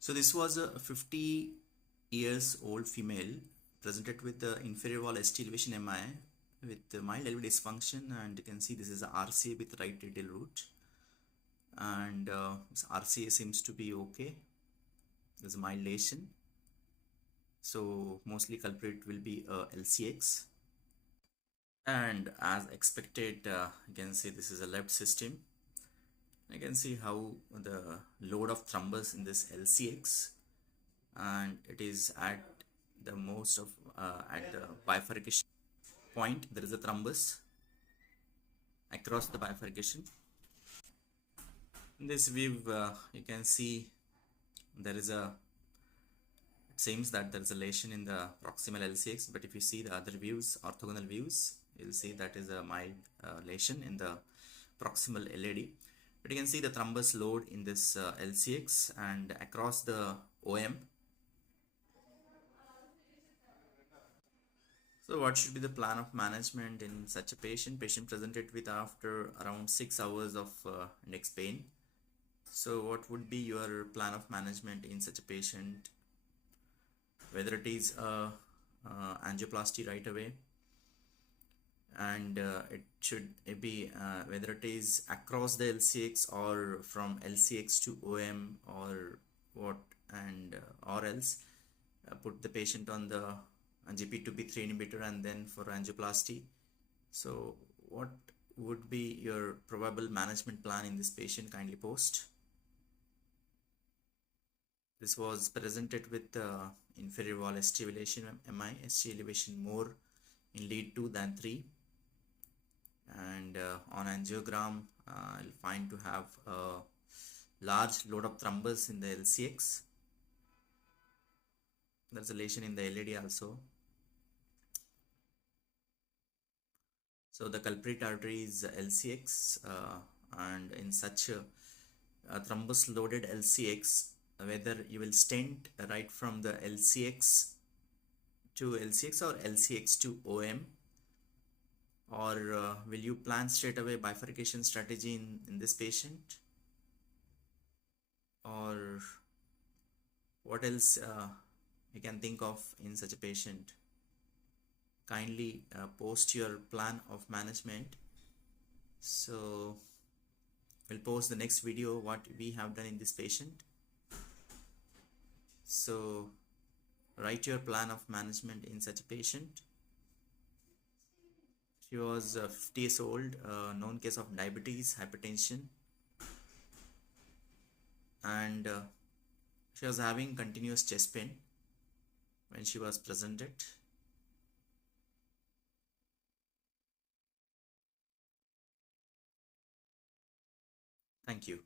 So this was a 50 years old female presented with the inferior wall ST elevation MI with the mild LV dysfunction, and you can see this is a RCA with right radial root, and this RCA seems to be okay. There's a mild lesion, so mostly culprit will be LCX. And as expected, you can see this is a left system. You can see how the load of thrombus in this LCX, and it is at the most of at the bifurcation point. There is a thrombus across the bifurcation. In this view, you can see there is a, it seems that there is a lesion in the proximal LCX, but if you see the other views, orthogonal views, you'll see that is a mild lesion in the proximal LAD. But you can see the thrombus load in this LCX and across the OM. So what should be the plan of management in such a patient? Patient presented with after around 6 hours of neck pain. So what would be your plan of management in such a patient? Whether it is angioplasty right away, and it should be whether it is across the LCX or from LCX to OM or what, and or else put the patient on the GP2B3 inhibitor and then for angioplasty. So what would be your probable management plan in this patient? Kindly post. This was presented with inferior wall ST elevation MI, ST elevation more in lead 2 than 3, and on angiogram I'll find to have a large load of thrombus in the LCX. There's a lesion in the LAD also. So the culprit artery is LCX, and in such a thrombus loaded LCX, whether you will stent right from the LCX to LCX or LCX to OM, or will you plan straight away bifurcation strategy in this patient, or what else you can think of in such a patient? Kindly post your plan of management. So we'll post the next video what we have done in this patient. So write your plan of management in such a patient. She was 50 years old, known case of diabetes, hypertension, and she was having continuous chest pain when she was presented. Thank you.